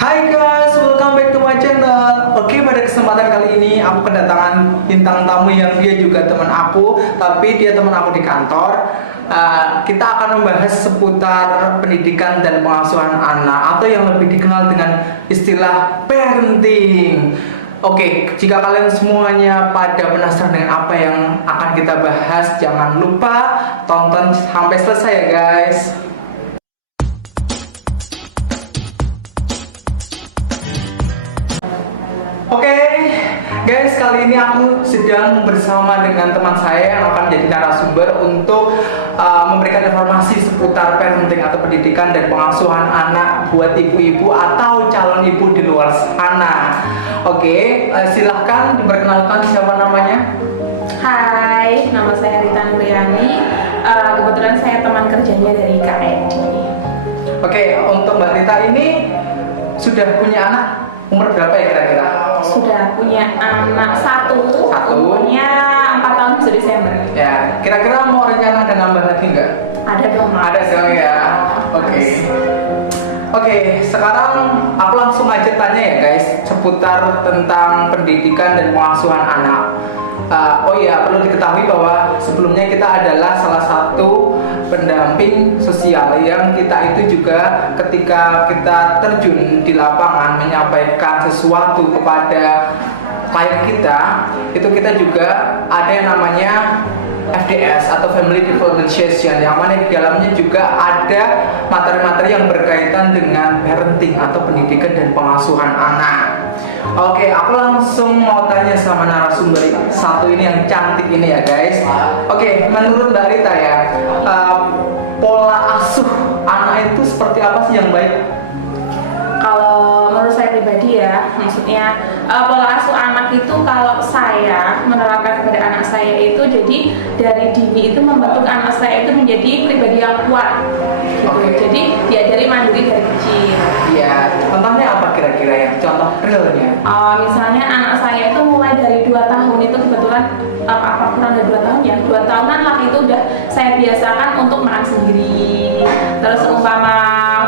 Hai guys, welcome back to my channel. Oke, pada kesempatan kali ini aku kedatangan bintang tamu yang dia juga teman aku, tapi dia teman aku di kantor. Kita akan membahas seputar pendidikan dan pengasuhan anak, atau yang lebih dikenal dengan istilah parenting. Oke, jika kalian semuanya pada penasaran dengan apa yang akan kita bahas, jangan lupa tonton sampai selesai ya guys. Oke, guys, kali ini aku sedang bersama dengan teman saya yang akan jadi narasumber untuk memberikan informasi seputar parenting atau pendidikan dan pengasuhan anak buat ibu-ibu atau calon ibu di luar sana. Oke, silahkan diperkenalkan siapa namanya. Hai, nama saya Rita Nuriani. Kebetulan saya teman kerjanya dari KID. Oke, untuk Mbak Rita ini sudah punya anak umur berapa ya kira-kira? Sudah punya anak satu. Umurnya 4 tahun bulan Desember. Ya, kira-kira mau rencana ada nambah lagi nggak? Ada dong, Mas. Ada dong ya. Oke, sekarang aku langsung aja tanya ya guys, seputar tentang pendidikan dan pengasuhan anak. Oh iya, perlu diketahui bahwa sebelumnya kita adalah salah satu pendamping sosial yang kita itu juga ketika kita terjun di lapangan menyampaikan sesuatu kepada klien kita, itu kita juga ada yang namanya FDS atau Family Development Session, yang mana di dalamnya juga ada materi-materi yang berkaitan dengan parenting atau pendidikan dan pengasuhan anak. Oke, aku langsung mau tanya sama narasumber satu ini yang cantik ini ya guys. Oke, menurut Mbak Rita ya, pola asuh anak itu seperti apa sih yang baik? Kalau menurut saya pribadi ya, maksudnya pola asuh anak itu kalau saya menerapkan kepada anak saya itu, jadi dari dini itu membentuk anak saya itu menjadi pribadi yang kuat gitu. Jadi diajari mandiri dari kecil. Iya, contohnya apa kira-kira ya? Contoh realnya? Misalnya anak saya itu mulai dari 2 tahun itu kebetulan apa kurang dari 2 tahun ya, 2 tahunan lah itu udah saya biasakan untuk makan sendiri. Terus umpama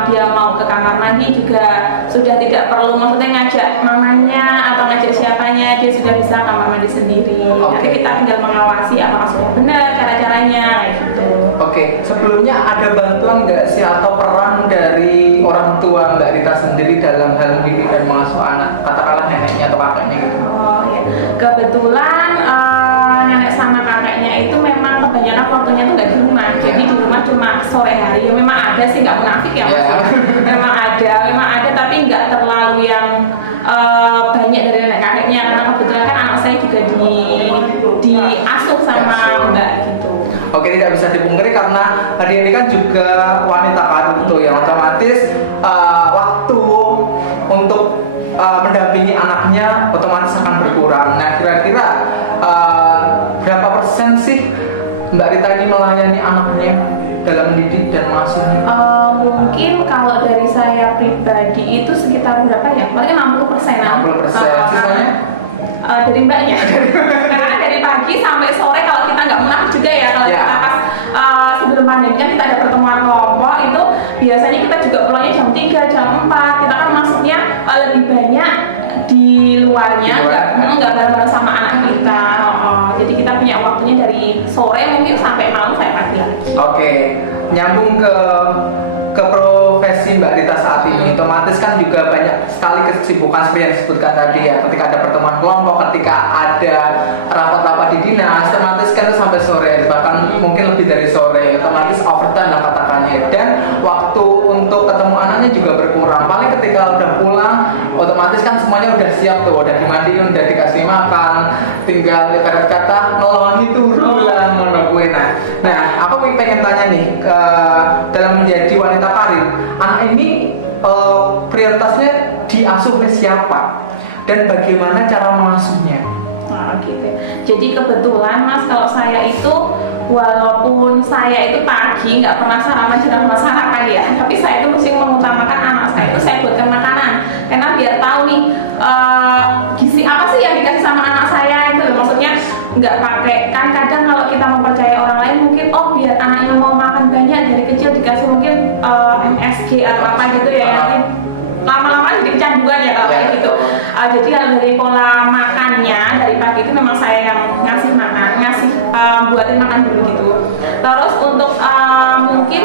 dia mau ke kamar mandi juga sudah tidak perlu maksudnya ngajak mamanya atau ngajak siapanya, dia sudah bisa kamar mandi sendiri. Nanti kita tinggal mengawasi apakah sudah benar cara-caranya kayak gitu. Oke, sebelumnya ada bantuan nggak sih atau peran dari orang tua Mbak Rita sendiri dalam hal mendidik dan mengasuh anak, katakanlah neneknya atau kakaknya gitu? Oh ya, kebetulan nenek sama kakeknya itu memang kebanyakan waktunya tuh nggak di rumah, jadi di rumah cuma sore hari. Ya memang ada sih, nggak munafik ya Mas. Memang ada, tapi nggak terlalu yang banyak dari nenek kakeknya, karena kebetulan kan anak saya juga diasuh sama mbak gitu. Oke, tidak bisa dipungkiri karena dia ini kan juga wanita karutu yang otomatis waktu untuk mendampingi anaknya otomatis akan berkurang. Nah, kira-kira berapa persen sih Mbak Rita ini melayani anaknya dalam mendidik dan mengasuhnya? Mungkin kalau dari saya pribadi itu sekitar berapa ya? Paling 60%. 60%. Sisanya? Dari mbaknya. Karena dari pagi sampai sore kalau kita nggak munafik juga ya, kalau kita pas sebelum pandemi kan kita ada pertemuan kelompok itu biasanya kita juga pulangnya jam 3, jam 4. Kita kan maksudnya lebih banyak di luarnya, nggak bareng-bareng sama anak kita. Jadi kita punya waktunya dari sore mungkin sampai malam sampai pagi lagi. Oke, nyambung ke profesi Mbak Rita saat ini, otomatis kan juga banyak sekali kesibukan seperti yang disebutkan tadi ya. Ketika ada pertemuan kelompok, ketika ada rapat-rapat di dinas, otomatis kan sampai sore, bahkan mungkin lebih dari sore, otomatis overtime lah katakannya. Dan waktu untuk ketemu anaknya juga berkurang. Paling ketika udah pulang, otomatis kan semuanya udah siap tuh, udah dimandiin, udah dikasih makan, tinggal ibarat kata ngeloni turu lah menurut. Nah, aku pengen tanya nih, dalam menjadi wanita karir, anak ini prioritasnya diasuh oleh siapa dan bagaimana cara mengasuhnya? Gitu. Jadi kebetulan Mas, kalau saya itu walaupun saya itu pagi nggak pernah sarapan dengan masyarakat ya, tapi saya itu mesti mengutamakan anak saya itu saya buatkan makanan karena biar tahu nih gizi apa sih yang dikasih sama anak saya itu. Maksudnya nggak pakai, kan kadang kalau kita mempercayai orang lain mungkin biar anaknya mau makan banyak dari kecil dikasih mungkin MSG atau apa gitu ya, nanti lama-lama jadi kecanduan ya kalau kayak gitu. Jadi kalau dari pola makannya dari pagi itu memang saya yang ngasih makan, buatin makan dulu gitu. Terus untuk mungkin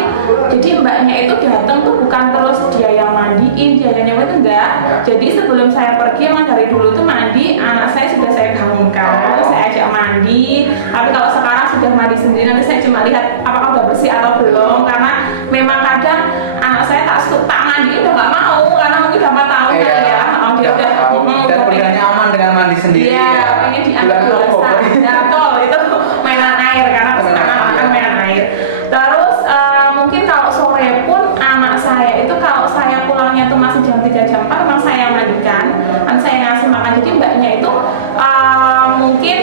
jadi mbaknya itu datang tuh bukan terus dia yang mandiin, dia yang nyewa itu enggak. Jadi sebelum saya pergi emang dari dulu tuh mandi, anak saya sudah saya bangunkan, saya ajak mandi. Tapi kalau sekarang sudah mandi sendiri, nanti saya cuma lihat apakah udah bersih atau belum, karena memang kadang anak saya tak mandi udah nggak mau karena mungkin udah 4 tahun kan ya. Dia udah nyaman dengan mandi sendiri. Iya, pengen dianggap biasa. Betul, itu mainan air karena kesenangan makan mainan air. Terus mungkin kalau sore pun anak saya itu kalau saya pulangnya tuh masih jam 3 jam 4 memang saya mandikan, kan saya ngasih makan. Jadi mbaknya itu mungkin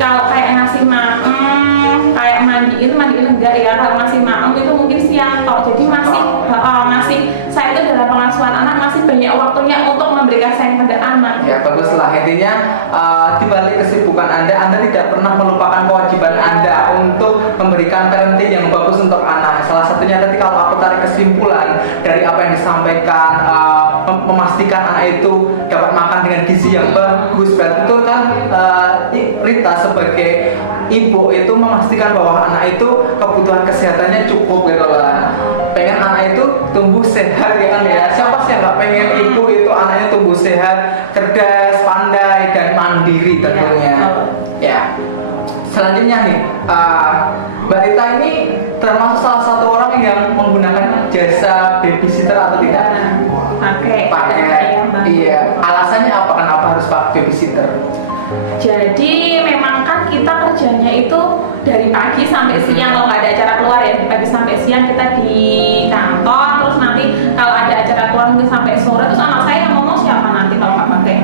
kalau kayak ngasih maem, kayak mandiin enggak ya. Kalau ngasih maem itu mungkin siang toh. Jadi masih saya itu dalam pengasuhan anak masih banyak waktunya untuk memberikan sayang pada anak. Ya baguslah, intinya di balik kesibukan Anda tidak pernah melupakan kewajiban Anda untuk memberikan parenting yang bagus untuk anak. Salah satunya tadi kalau aku tarik kesimpulan dari apa yang disampaikan, memastikan anak itu dapat makan dengan gizi yang bagus. Berarti itu kan Rita sebagai ibu itu memastikan bahwa anak itu kebutuhan kesehatannya cukup gitu lah. Pengen anak itu tumbuh sehat ya kan ya. Siapa sih yang nggak pengen ibu itu anaknya tumbuh sehat, cerdas, pandai dan mandiri tentunya. Ya. Selanjutnya nih, Mbak Rita ini termasuk salah satu orang yang menggunakan jasa babysitter atau tidak? Pakai. Iya. Alasannya apa? Kenapa harus pakai babysitter? Jadi memang kan kita kerjanya itu dari pagi sampai siang, kalau nggak ada acara keluar ya dari pagi sampai siang kita di kantor. Terus nanti kalau ada acara keluar mungkin sampai sore. Terus anak saya yang ngomong siapa nanti kalau nggak pakai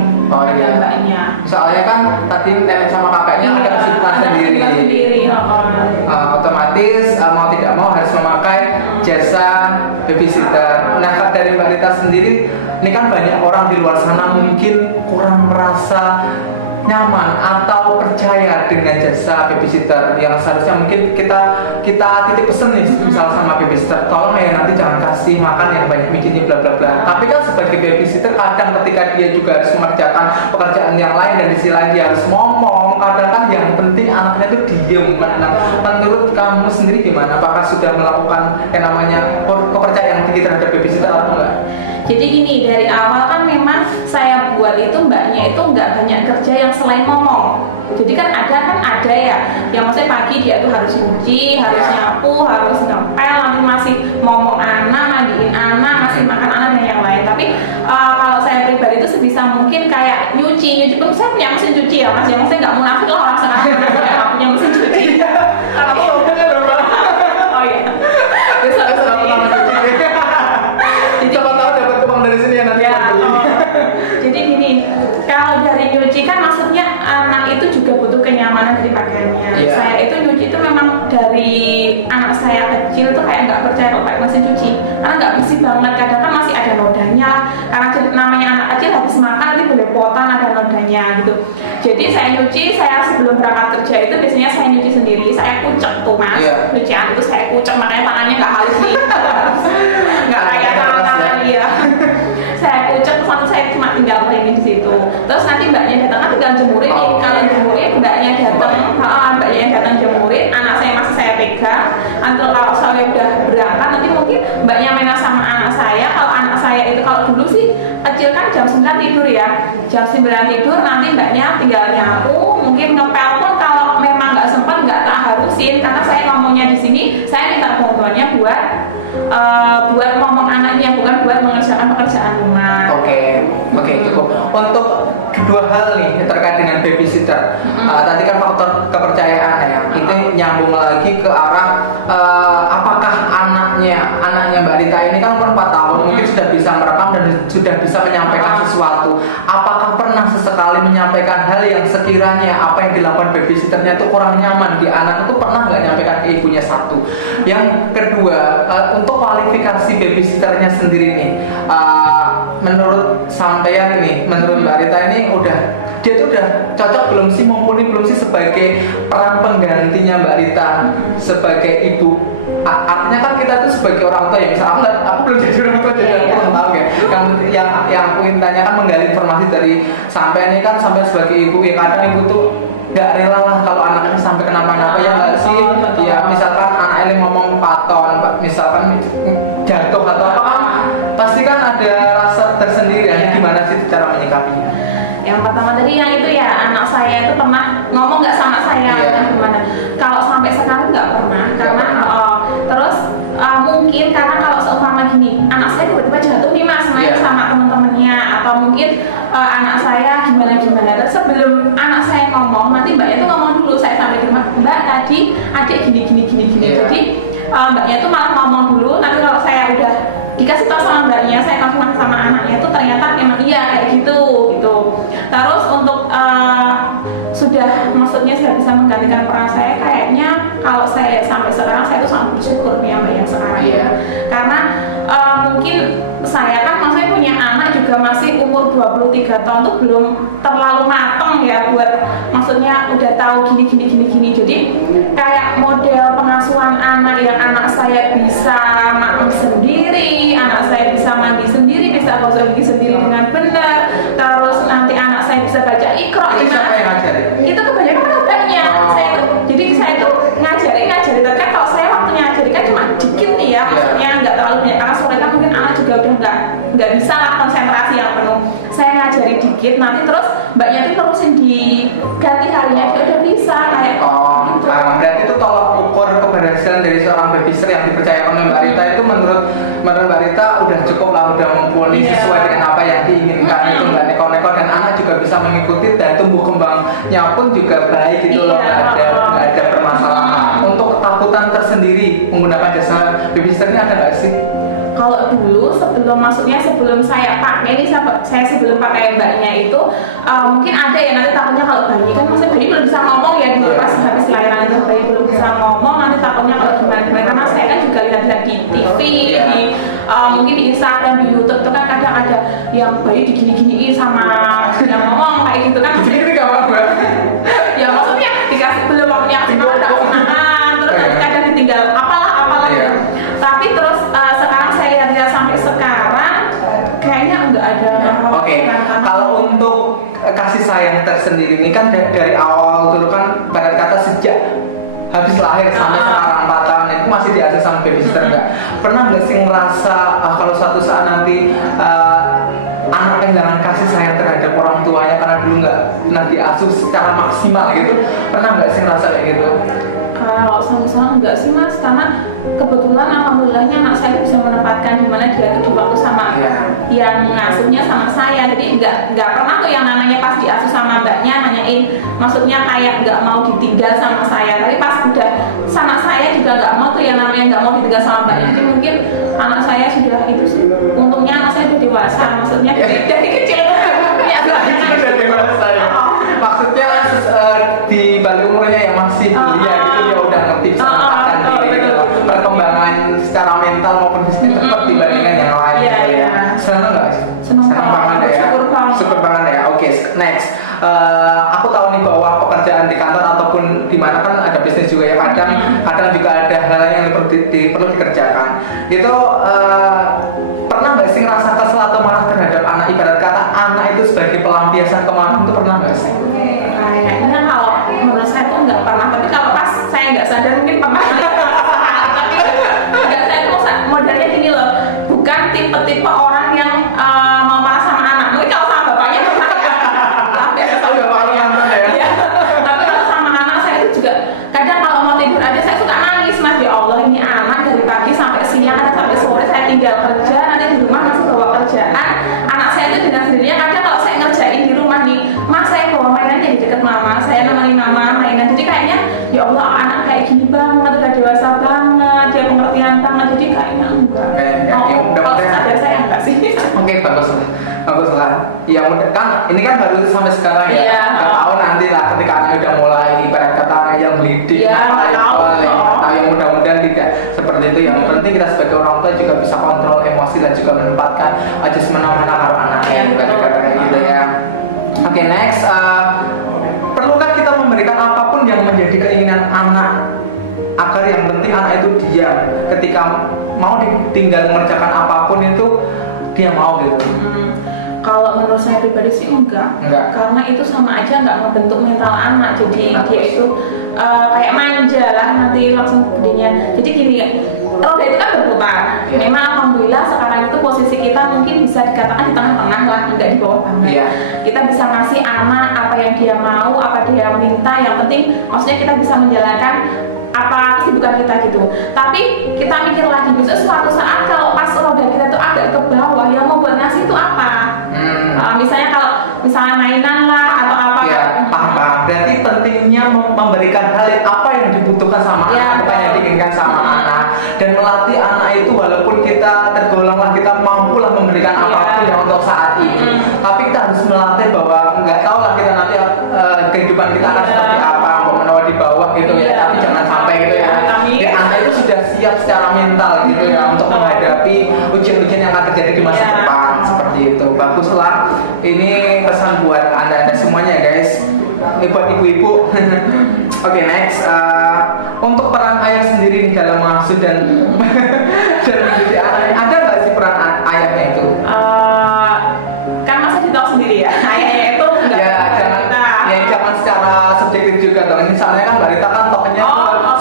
mbaknya? Soalnya kan tadi nenek sama kakaknya ada kesibukan sendiri. Otomatis mau tidak mau harus memakai jasa babysitter. Nah dari Mbak Rita sendiri, ini kan banyak orang di luar sana mungkin kurang merasa nyaman atau percaya dengan jasa babysitter, yang seharusnya mungkin kita titip pesen nih misal sama babysitter, tolong ya nanti jangan kasih makan yang banyak micin bla bla bla. Tapi kan sebagai babysitter kadang ketika dia juga harus mengerjakan pekerjaan yang lain dan di sisi lain dia harus ngomong, kadang kan yang penting anaknya itu diem. Nah, menurut kamu sendiri gimana? Apakah sudah melakukan yang namanya kepercayaan tinggi terhadap babysitter atau enggak? Jadi gini, dari awal kan memang saya buat itu mbaknya itu nggak banyak kerja yang selain ngomong. Jadi kan ada ya, yang maksudnya pagi dia tuh harus cuci, harus nyapu, harus ngepel, nanti masih ngomong anak, mandiin anak, masih makan anak dan yang lain. Tapi kalau saya pribadi itu sebisa mungkin kayak nyuci pun saya punya mesin cuci ya mas. Ya maksudnya nggak munafik lah orang sekarang nggak punya mesin cuci. Aku ngomongnya dong. Oh iya. Besok dari sini ya nanti. Jadi gini, kalau dari nyuci kan maksudnya anak itu juga butuh kenyamanan dari pakaiannya. Saya itu nyuci itu memang dari anak saya kecil tuh kayak nggak percaya kalau pakai mesin cuci karena nggak bersih banget, kadang kan masih ada nodanya karena namanya anak kecil habis makan nanti belepotan ada nodanya gitu. Jadi saya nyuci, saya sebelum berangkat kerja itu biasanya saya nyuci sendiri, saya kucek tuh mas, cucian itu saya kucek, makanya tangannya nggak halus nih, nggak kayak tangan dia. Saya kucek, satu saya cuma tinggal plating di situ. Terus nanti mbaknya datang kan tinggal jemurin. Kalau jemurin mbaknya datang jemurin, anak saya masih saya pegang. Nanti kalau saya udah berangkat nanti mungkin mbaknya main sama anak saya. Kalau anak saya itu kalau dulu sih kecil kan jam 9 tidur ya. Jam 9 tidur nanti mbaknya tinggal nyapu, mungkin ngepel pun kalau memang nggak sempat nggak tak harusin karena saya ngomongnya di sini saya minta bantuannya buat ngomong anaknya, bukan buat mengerjakan pekerjaan rumah. Oke, cukup. Untuk kedua hal nih terkait dengan babysitter, tadi kan faktor kepercayaan ya, itu nyambung lagi ke arah apakah anaknya Mbak Rita ini kan umur 4 tahun, mungkin sudah bisa merekam dan sudah bisa menyampaikan sesuatu. Apakah pernah sesekali menyampaikan hal yang sekiranya apa yang dilakukan babysitternya itu kurang nyaman di anak, itu pernah nggak nyampaikan ke ibunya? Satu. Yang kedua, untuk kualifikasi babysitternya sendiri nih, menurut sampean nih, menurut Mbak Rita ini dia tuh udah cocok belum sih, mumpuni belum sih sebagai peran penggantinya Mbak Rita sebagai ibu? Artinya kan kita tuh sebagai orang tua ya, misal aku belum jadi orang tua jadi aku belum tahu ya. Yang aku ingin tanyakan menggali informasi dari sampai ini kan sampai sebagai ibu ya kadang ibu tuh nggak rela lah kalau anaknya sampai kenapa-napa ya nggak sih? Ya misalkan anak ini ngomong paton, misalkan jatuh atau apa kan pasti kan ada rasa tersendiri. Gimana sih cara menyikapinya? Yang pertama tadi yang itu ya anak saya itu pernah ngomong nggak sama saya gimana? Kalau sampai sekarang nggak pernah karena terus mungkin karena kalau seumpama gini anak saya tiba-tiba jatuh nih mas main sama teman-temannya atau mungkin anak saya gimana terus sebelum anak saya ngomong nanti mbaknya tuh ngomong dulu saya sampai di rumah mbak tadi adik gini jadi mbaknya tuh malah ngomong dulu nanti kalau saya udah dikasih tahu sama mbaknya saya konfirmasi sama anaknya itu ternyata memang iya kayak gitu terus untuk sudah maksudnya saya bisa menggantikan peran saya kayaknya kalau saya sampai sekarang saya tuh sangat bersyukur nih mbak yang sekarang karena mungkin saya kan maksudnya punya anak juga masih umur 23 tahun tuh belum terlalu matang ya buat maksudnya udah tahu gini jadi kayak model pengasuhan anak yang anak saya bisa makan sendiri anak saya bisa mandi sendiri bisa gosok gigi sendiri dengan benar terus nanti anak saya bisa baca Iqra Itu siapa yang ngajarin? itu kebanyakan kakaknya jadi saya tuh ngajari tapi kan kalau saya waktu ngajari kan cuma dikit nih ya maksudnya nggak terlalu banyak karena sore kan mungkin anak juga udah nggak bisa lah konsentrasi yang penuh saya ngajari dikit nanti terus mbaknya tuh terusin diganti harinya dia udah bisa kayak gitu. Berarti itu tolak ukur keberhasilan dari seorang babysitter yang dipercayakan oleh Mbak Rita itu menurut Mbak Rita udah cukup lah udah mumpuni sesuai dengan apa yang diinginkan itu nggak neko-neko dan anak juga bisa mengikuti dan tumbuh kembangnya pun juga baik gitu loh nggak ada permasalahan. Untuk ketakutan tersendiri menggunakan jasa babysitter ini ada nggak sih? Kalau dulu sebelum saya pakai ini saya sebelum pakai mbaknya itu mungkin ada ya nanti takutnya kalau bayi kan maksudnya bayi belum bisa ngomong ya dulu pas habis lahiran itu bayi belum bisa ngomong nanti takutnya kalau gimana karena saya kan juga lihat di TV di mungkin di Instagram di YouTube itu kan kadang ada yang bayi digini-giniin sama yang ngomong kayak gitu kan Ini nggak apa-apa. ya maksudnya dikasih belum waktunya ada kesenangan terus nanti kadang ditinggal apalah gitu. Tapi terus sekarang saya lihat sampai sekarang kayaknya nggak ada. Oke. Kalau untuk kasih sayang tersendiri ini kan dari awal dulu kan pada kata sejak habis lahir sampai sekarang 4 tahun itu masih diasuh sama babysitter nggak? Pernah nggak sih ngerasa kalau suatu saat nanti anak kehilangan kasih sayang terhadap orang tuanya karena dulu nggak pernah diasuh secara maksimal gitu? Pernah nggak sih ngerasa kayak gitu? Kalau sama-sama enggak sih mas, karena kebetulan alhamdulillahnya anak saya bisa menempatkan di mana dia tuh waktu sama yang ngasuhnya sama saya, jadi nggak pernah tuh yang namanya pas diasuh sama mbaknya nanyain, maksudnya kayak nggak mau ditinggal sama saya, tapi pas udah sama saya juga nggak mau tuh yang namanya nggak mau ditinggal sama mbaknya, jadi mungkin anak saya sudah itu sih, untungnya anak saya udah dewasa, maksudnya dari kecil tuh punya Sudah dewasa ya. Maksudnya di balik umurnya yang masih belia gitu dia udah ngerti bisa menempatkan diri gitu. Perkembangan secara mental maupun fisik cepat dibandingkan yang lain gitu ya. Senang nggak sih? Senang banget ya. Syukur banget ya. Oke, next. Aku tahu nih bahwa pekerjaan di kantor ataupun di mana kan ada bisnis juga ya, kadang juga ada hal yang perlu dikerjakan. Itu pernah nggak sih ngerasa kesel atau marah terhadap anak, ibarat kata anak itu sebagai pelampiasan kemarahan itu pernah nggak sih? Kayaknya kalau menurut saya tuh nggak pernah, tapi kalau pas saya nggak sadar mungkin pernah. Tapi nggak, saya tuh modelnya gini loh, bukan tipe-tipe orang yang mau marah sama anak. Mungkin kalau sama bapaknya pernah ya. Tapi ya. Tapi kalau sama anak saya itu juga kadang kalau mau tidur aja saya suka nangis mas, ya Allah ini anak dari pagi sampai siang kadang sampai sore saya tinggal kerja, nanti di rumah masih bawa kerjaan. Anak saya itu dengan sendirinya kadang kalau saya ngerjain di rumah nih, mas saya bawa mainannya di dekat mama, saya nemenin mama mainan. Jadi kayaknya ya Allah anak kayak gini banget, udah dewasa banget, dia pengertian banget. Jadi kayaknya enggak. Kalau sadar saya enggak sih. Oke, bagus lah. Ya mudah kan, ini kan baru sampai sekarang ya. Iya. Nggak tahu nanti lah ketika anak udah mulai ibarat kata anak yang melidik, yang mudah-mudahan tidak seperti itu. Yang penting kita sebagai orang tua juga bisa kontrol emosi dan juga menempatkan ajas menang-menang anaknya, bukan kayak gitu ya. Oke, next. Perlukah kita memberikan apapun yang menjadi keinginan anak agar yang penting anak itu diam ketika mau ditinggal mengerjakan apapun apapun itu dia mau gitu. Kalau menurut saya pribadi sih enggak. Karena itu sama aja nggak membentuk mental anak. Jadi dia itu kayak manja lah nanti langsung gedenya. Jadi gini, roda itu kan berputar. Memang alhamdulillah sekarang itu posisi kita mungkin bisa dikatakan di tengah-tengah lah, enggak di bawah banget. Kita bisa ngasih anak apa yang dia mau, apa dia minta. Yang penting maksudnya kita bisa menjalankan apa kesibukan kita gitu. Tapi kita mikir lagi, bisa suatu saat kalau pas roda kita tuh agak ke bawah, yang mau buat ngasih itu apa? Misalnya kalau misalnya mainan lah atau apa? Ya, paham. Berarti pentingnya memberikan hal apa yang dibutuhkan sama anak, apa yang diinginkan sama anak, dan melatih anak itu walaupun kita tergolonglah kita mampulah memberikan apapun yang untuk saat ini. Tapi kita harus melatih bahwa nggak tahu lah kita nanti kehidupan kita akan seperti apa, mau menawar di bawah gitu ya. Tapi jangan sampai gitu ya. Ya, anak itu sudah siap secara mental gitu ya untuk menghadapi ujian-ujian yang akan terjadi di masa depan seperti itu. Baguslah. Ini pesan buat anda semuanya guys. Ini buat ibu-ibu. Oke, next. Untuk peran ayah sendiri dalam mengasuh dan mendidik anak, ada nggak sih peran ayahnya itu? Kan masa ditahu sendiri ya. Ayahnya itu jangan secara subjektif juga dong. Misalnya kan Mbak Rita kan tokohnya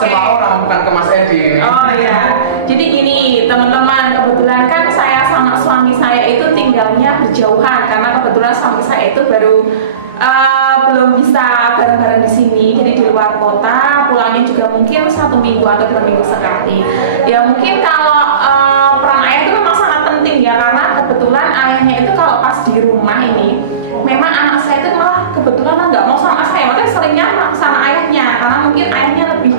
semua orang, bukan ke Mas Edi. Oh iya. Jadi gini teman-teman, kebetulan kan saya sama suami saya itu tinggalnya berjauhan karena kebetulan suami saya itu baru belum bisa bareng-bareng di sini, jadi di luar kota, pulangnya juga mungkin 1 minggu atau 2 minggu sekali. Ya mungkin kalau peran ayah itu memang sangat penting ya, karena kebetulan ayahnya itu kalau pas di rumah ini, memang anak saya itu malah kebetulan nggak mau sama saya, makanya seringnya sama ayahnya, karena mungkin ayahnya lebih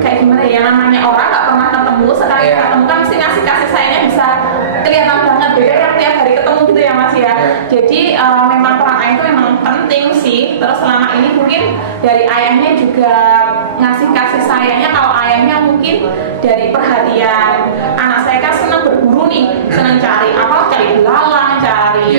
kayak gimana ya, namanya orang nggak pernah ketemu, sekali ketemu kan mesti ngasih kasih sayangnya bisa kelihatan banget, beda yang tiap hari ketemu gitu ya Mas ya. Jadi memang peran ayah itu memang penting sih. Terus selama ini mungkin dari ayahnya juga ngasih kasih sayangnya, kalau ayahnya mungkin dari perhatian. Anak saya kan senang berburu nih, senang cari belalang, cari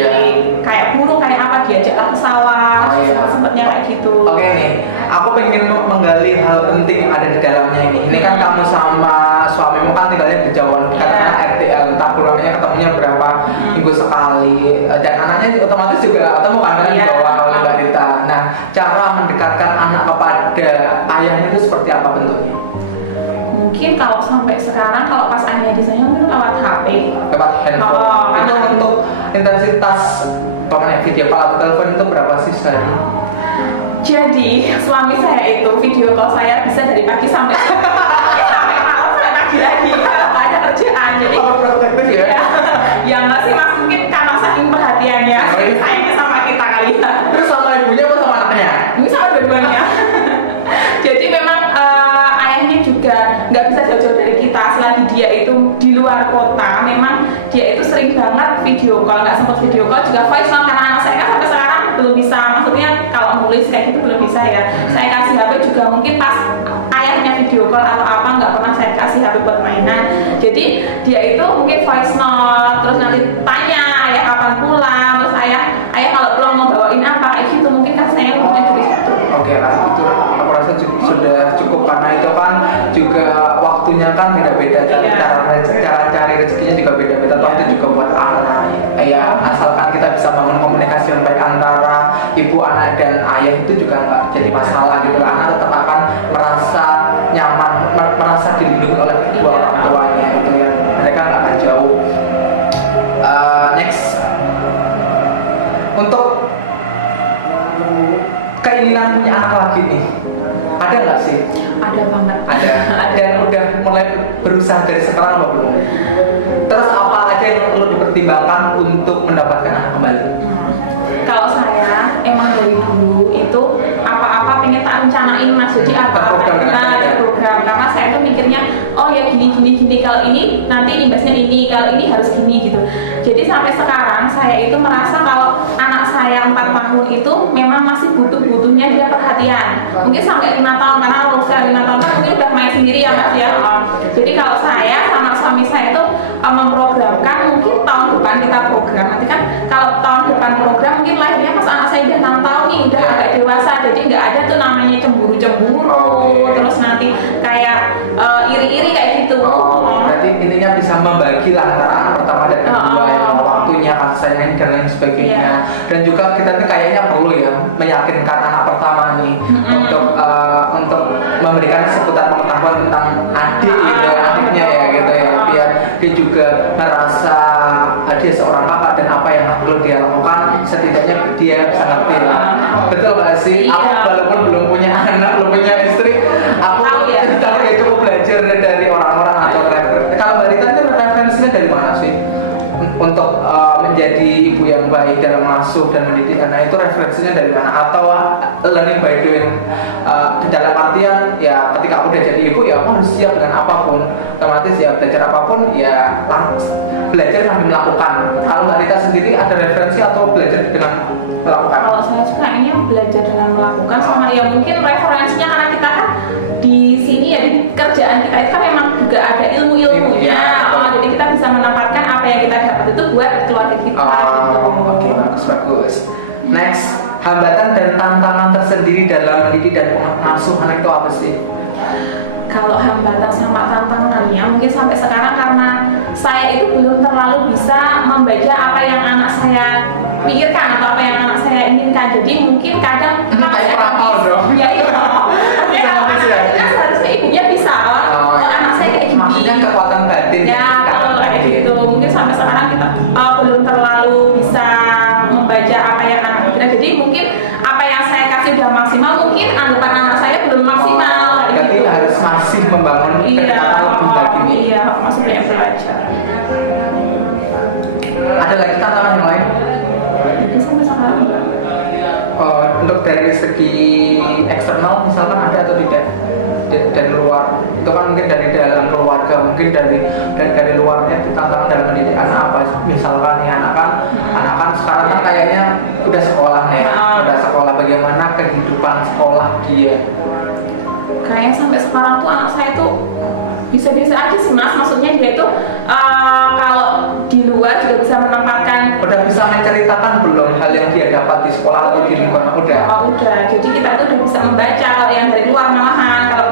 kayak burung kayak apa, diajaklah ke sawah, sempatnya kayak gitu. Oke nih, aku pengen menggali hal penting yang ada di dalamnya ini. Ini kan kamu sama suamimu kan tinggalnya berjauhan, karena RTL, entah pulangnya ketemunya berapa minggu sekali, dan anaknya otomatis juga ketemu kan dibawa oleh Mbak Rita. Nah, cara mendekatkan anak kepada ayahnya itu seperti apa bentuknya? Mungkin kalau sampai sekarang, kalau pas ayahnya di sana mungkin lewat HP, lewat handphone. Itu untuk intensitas video call atau telepon itu berapa sih sehari? Jadi suami saya itu video call saya bisa dari pagi sampai sampai malam sampai pagi lagi, banyak kerjaan. Jadi protektif ya? Ya nggak sih Mas, mungkin karena saking perhatiannya, sayangnya sama kita kali ya. Terus sama ibunya apa sama anaknya? Ini sama dua-duanya. Jadi memang ayahnya juga nggak bisa jauh-jauh dari kita, selagi dia itu di luar kota. Memang dia itu sering banget video call, nggak sempat video call juga voice note, karena anak saya kan sampai sekarang belum bisa, maksudnya kalau nulis kayak gitu belum bisa ya. Saya kasih HP juga mungkin pas ayahnya video call atau apa, nggak pernah saya kasih HP buat mainan. Jadi dia itu mungkin voice note, terus nanti tanya ayah kapan pulang, terus ayah kalau pulang mau bawain apa kayak gitu, mungkin kasihnya punya dari situ. Oke lah, itu aku rasa sudah cukup, karena itu kan juga waktunya kan beda-beda, cara cari rezekinya juga beda-beda, waktu juga buat anak. Ya asalkan kita bisa bangun komunikasi yang baik antara ibu, anak dan ayah, itu juga nggak jadi masalah gitu. Anak tetap akan merasa nyaman, merasa dilindungi oleh kedua orang tuanya, itu yang mereka nggak akan jauh. Next, untuk keinginan punya anak lagi nih, ada nggak sih? Ada banget. Ada. Dan udah mulai berusaha dari sekarang apa belum? Terus apa aja yang perlu dipertimbangkan untuk mendapatkan anak kembali? Kalau saya emang dari dulu itu apa-apa pengen tak rencanain Mas, jadi apa-apa kita program, karena saya tuh mikirnya oh ya gini kalau ini nanti imbasnya ini, kalau ini harus gini gitu. Jadi sampai sekarang saya itu merasa kalau anak saya 4 tahun itu memang masih butuhnya dia perhatian. Mungkin sampai 5 tahun, karena usia 5 tahun kan mungkin udah main sendiri ya Mas ya. Jadi kalau saya sama suami saya itu memprogramkan mungkin tahun depan kita program. Nanti kan kalau tahun depan program mungkin lahirnya pas anak saya udah 6 tahun nih, udah agak dewasa, jadi nggak ada tuh namanya cemburu, terus nanti kayak iri-iri kayak gitu. Berarti intinya bisa membagi lah antara anak pertama dan kedua ya, waktunya, kasih sayang dan lain sebagainya. Dan juga kita tuh kayaknya perlu ya meyakinkan anak pertama nih untuk memberikan seputar pengetahuan tentang adik gitu, adiknya ya gitu ya, biar dia juga merasa dia seorang kakak dan apa yang perlu dia lakukan setidaknya dia bisa ngerti lah. Betul gak sih? Aku walaupun belum punya anak, belum punya istri, aku tahu ya cukup belajar dari orang-orang atau referensi. Kalau Mbak Rita itu referensinya dari mana sih untuk menjadi ibu yang baik dalam mengasuh dan mendidik anak, itu referensinya dari mana? Atau learning by doing, dalam artian ya ketika aku udah jadi ibu ya aku harus siap dengan apapun, otomatis ya belajar apapun ya belajar sambil melakukan. Kalau Mbak Rita sendiri ada referensi atau belajar dengan melakukan? Kalau saya juga ini belajar dengan melakukan, sama ya mungkin referensinya karena kita kan di sini ya, di kerjaan kita itu kan memang juga ada ilmu-ilmunya. Jadi kita bisa menempatkan apa yang kita dapat itu buat keluarga kita gitu. Oke, bagus. Next, hambatan dan tantangan tersendiri dalam mendidik dan pengasuh anak itu apa sih? Kalau hambatan sama tantangannya mungkin sampai sekarang karena saya itu belum terlalu bisa membaca apa yang anak saya pikirkan atau apa yang anak saya inginkan. Jadi mungkin kadang kayak peramal dong. Ya iya. Ya kalau anak itu kan seharusnya ibunya bisa kan. Kalau anak saya kayak gini. Maksudnya kekuatan batin. Ya kalau kayak gitu mungkin sampai sekarang kita belum terlalu bisa membaca apa yang anak pikirkan. Jadi mungkin apa yang saya kasih udah maksimal, mungkin anggapan anak saya belum maksimal. Berarti harus masih membangun kedekatan lebih lagi nih. Iya, masih banyak belajar. Ada lagi tantangan yang lain? Jadi sampai sekarang Untuk dari segi eksternal misalkan ada atau tidak? Dari luar itu kan mungkin dari dalam keluarga, mungkin dari luarnya tantangan dalam mendidik anak apa? Misalkan nih anak kan sekarang kan kayaknya udah sekolah nih, udah sekolah, bagaimana kehidupan sekolah dia? kayaknya sampai sekarang tuh anak saya tuh bisa-bisa aja sih mas, maksudnya dia itu kalau di luar juga bisa menempatkan. Udah bisa menceritakan belum hal yang dia dapat di sekolah atau di lingkungan? Udah, jadi kita tuh udah bisa membaca kalau yang dari luar malahan. Kalau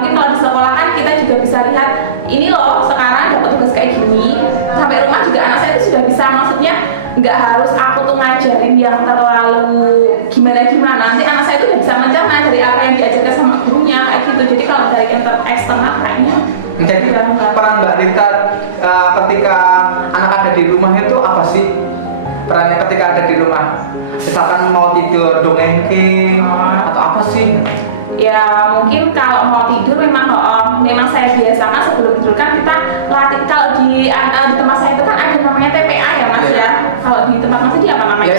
mungkin kalau di sekolah kan kita juga bisa lihat ini loh sekarang dapat tugas kayak gini. Sampai rumah juga anak saya itu sudah bisa, maksudnya nggak harus aku tuh ngajarin yang terlalu gimana-gimana. Nanti anak saya tuh udah bisa mencerna dari apa yang diajarkan sama gurunya kayak gitu. Jadi kalau dari eksternal kayaknya. Jadi peran Mbak Rita ketika anak ada di rumah itu apa sih? Perannya ketika ada di rumah, misalkan mau tidur dongengking atau apa sih? Ya mungkin kalau mau tidur memang saya biasakan sebelum tidur kan kita latih. Kalau di tempat saya itu kan ada namanya TPA ya mas ya. Kalau di tempat mas ini apa namanya?